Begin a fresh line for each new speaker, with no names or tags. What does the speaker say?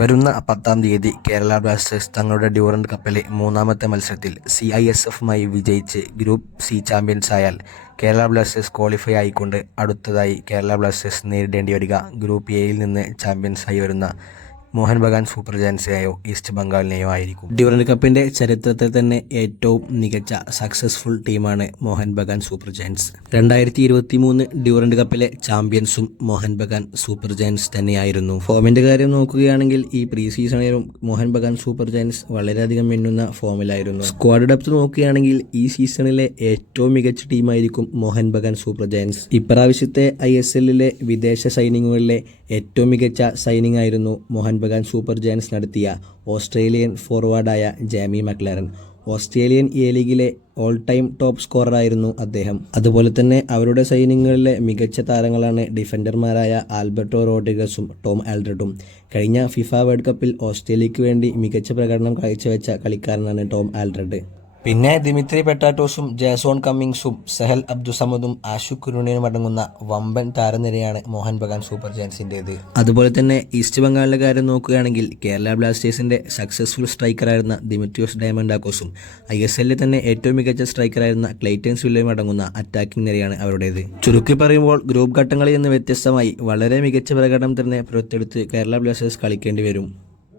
വരുന്ന പത്താം തീയതി കേരള ബ്ലാസ്റ്റേഴ്സ് തങ്ങളുടെ ഡ്യൂറൻഡ് കപ്പിലെ മൂന്നാമത്തെ മത്സരത്തിൽ സി ഐ എസ് എഫുമായി വിജയിച്ച് ഗ്രൂപ്പ് സി ചാമ്പ്യൻസ് ആയാൽ കേരള ബ്ലാസ്റ്റേഴ്സ് ക്വാളിഫൈ ആയിക്കൊണ്ട് അടുത്തതായി കേരള ബ്ലാസ്റ്റേഴ്സ് നേരിടേണ്ടി വരിക. ഗ്രൂപ്പ് എയിൽ നിന്ന് ചാമ്പ്യൻസായി വരുന്ന മോഹൻ ബഗാൻ സൂപ്പർ ജയൻസിനെയോ ഈസ്റ്റ് ബംഗാളിനെയോ ആയിരിക്കും.
ഡ്യൂറൻഡ് കപ്പിന്റെ ചരിത്രത്തിൽ തന്നെ ഏറ്റവും മികച്ച സക്സസ്ഫുൾ ടീമാണ് മോഹൻ ബഗാൻ സൂപ്പർ ജയൻസ്. രണ്ടായിരത്തി ഇരുപത്തി മൂന്ന് കപ്പിലെ ചാമ്പ്യൻസും മോഹൻ ബഗാൻ സൂപ്പർ ജയൻസ് തന്നെയായിരുന്നു. ഫോമിന്റെ കാര്യം നോക്കുകയാണെങ്കിൽ ഈ പ്രീ സീസണിലും മോഹൻ ബഗാൻ സൂപ്പർ ജയൻസ് വളരെയധികം മിന്നുന്ന ഫോമിലായിരുന്നു സ്ക്വാഡ് ഡെപ്ത് നോക്കുകയാണെങ്കിൽ ഈ സീസണിലെ ഏറ്റവും മികച്ച ടീമായിരിക്കും മോഹൻ ബഗാൻ സൂപ്പർ ജയൻസ്. ഇപ്രാവശ്യത്തെ ഐ എസ് എല്ലിലെ വിദേശ സൈനിങ്ങുകളിലെ ഏറ്റവും മികച്ച സൈനിങ് ആയിരുന്നു മോഹൻ ബഗാൻ സൂപ്പർ ജയൻസ് നടത്തിയ ഓസ്ട്രേലിയൻ ഫോർവേഡായ ജാമി മക്ലറൻ ഓസ്ട്രേലിയൻ എ ലീഗിലെ ഓൾ ടൈം ടോപ്പ് സ്കോററായിരുന്നു അദ്ദേഹം. അതുപോലെ തന്നെ അവരുടെ സൈന്യങ്ങളിലെ മികച്ച താരങ്ങളാണ് ഡിഫൻഡർമാരായ ആൽബർട്ടോ റോഡ്രിഗസും ടോം ആൽഡ്രഡും. കഴിഞ്ഞ ഫിഫ വേൾഡ് കപ്പിൽ ഓസ്ട്രേലിയയ്ക്ക് വേണ്ടി മികച്ച പ്രകടനം കാഴ്ചവെച്ച കളിക്കാരനാണ് ടോം ആൽഡ്രഡ്. പിന്നെ ദിമിത്രി പെട്ടാറ്റോസും ജാസോൺ കമ്മിങ്സും സെഹൽ അബ്ദുസമദും ആഷു കുരുണിനും അടങ്ങുന്ന വമ്പൻ താരനിരയാണ് മോഹൻ ബഗാൻ സൂപ്പർ ജയൻസിന്റേത് അതുപോലെ തന്നെ ഈസ്റ്റ് ബംഗാളിലെ കാര്യം നോക്കുകയാണെങ്കിൽ കേരള ബ്ലാസ്റ്റേഴ്സിന്റെ സക്സസ്ഫുൾ സ്ട്രൈക്കറായിരുന്ന ദിമിത്രിയോസ് ഡയമണ്ടാക്കോസും ഐ എസ് എല്ലിൽ തന്നെ ഏറ്റവും മികച്ച സ്ട്രൈക്കറായിരുന്ന ക്ലൈറ്റൻസ് വില്ലയും അടങ്ങുന്ന അറ്റാക്കിംഗ് നിരയാണ് അവരുടേത്. ചുരുക്കി പറയുമ്പോൾ ഗ്രൂപ്പ് ഘട്ടങ്ങളിൽ നിന്ന് വ്യത്യസ്തമായി വളരെ മികച്ച പ്രകടനം തന്നെ പുറത്തെടുത്ത് കേരള ബ്ലാസ്റ്റേഴ്സ് കളിക്കേണ്ടി വരും.